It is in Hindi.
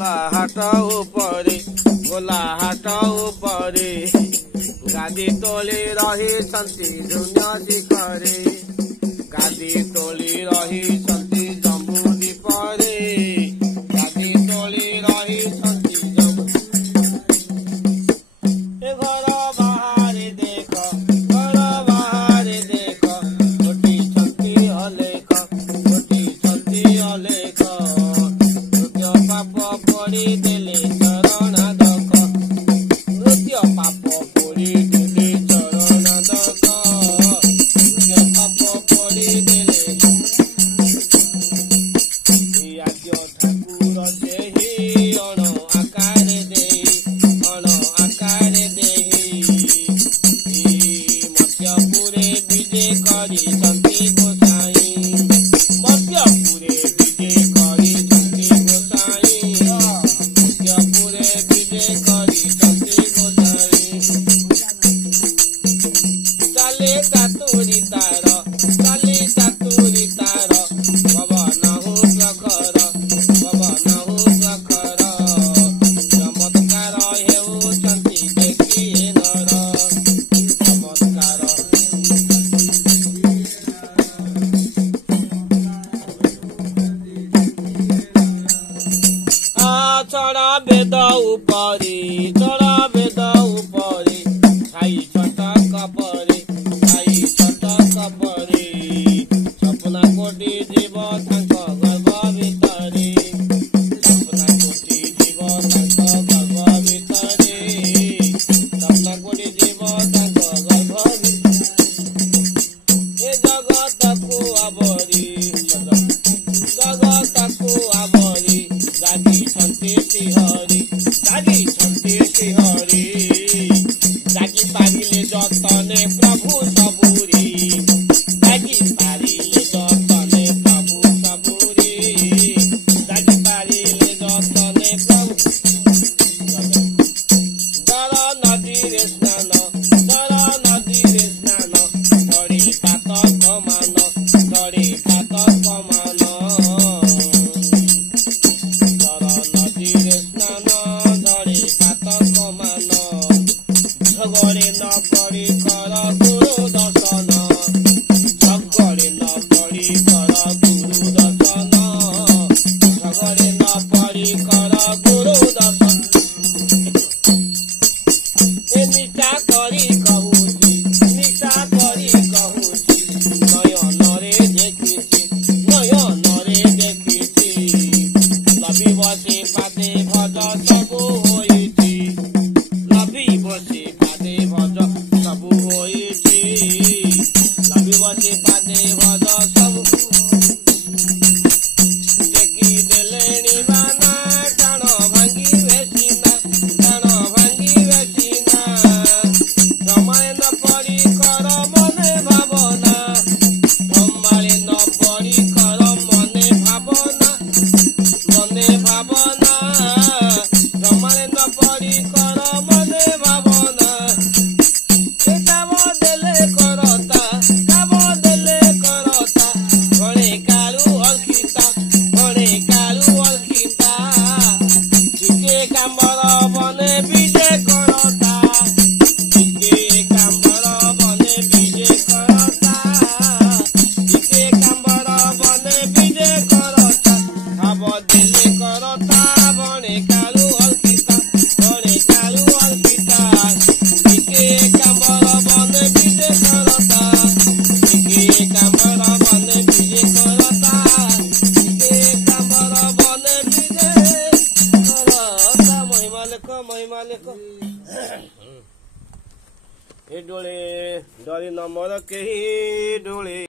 हाट उपरे गोला हाट उपरे गादी तोली रही संती दुनिया शिखरे गादी तोली रही संती जम्बू दीपरे गादी तोली रही संती जम्बू घर बाहर देख गोटी संती अलेख गोटी संती अलेख पाप पड़ी देले चरण दक नृत्य पाप पड़ी देले चरण दक नृत्य पाप पड़ी देले आद्य ठाकुर देहि अण आकार देहि मध्यपुरे विजे करी संती गोसाई मध्यपुरे विजे करी संती गोसाई मध्यपुरे विजे करी संती गोसाई चाले चातुरी तार पवन हो प्रखर चमत्कार हेउछन्ति देखिए नर चमत्कार चढ़ा बेद उपरे छाई छट कपरे सपना कोटी जीव तांक गर्भ भितरे सपना कोटी जीव तांक गर्भ भितरे सपना कोटी जीव तांक गर्भ ए जगत को आवरी जागी संती श्रीहरि जागी पारिले जतने प्रभु सबुरी जागी पारिले जतने प्रभु सबुरी जागी पारिले जतने प्रभु जल नदी रे स्नान धड़ी पात कमान झगड़े न पड़ी कर गुरु दर्शन झगड़े न पड़ी कर गुरु दर्शन झगड़े न पड़ी कर गुरु दर्शन निशा करी कहूची नयन रे देखिছি लबी बसे पादे भज सबु होइछि लबी बसे पादे भज सबु होइछि लबी बसे पादे भज सबु देखि देलेनी बाना टाण भांगी बेसिना समायन पड़ी कर मने भावना समायन पड़ी कर मने भावना समायन पड़ी कर मने भावना काब देले करता घणे कालू अलखिता टिके कांबर बने विजे करता टिके कांबर बने विजे करता भाव देले करता बने कालू अलखिता टिके कांबर बने विजे करता टिके कांबर बने विजे करता टिके कांबर बने विजे करता महिमा लेख ए डोले डरी नमर केही डोले।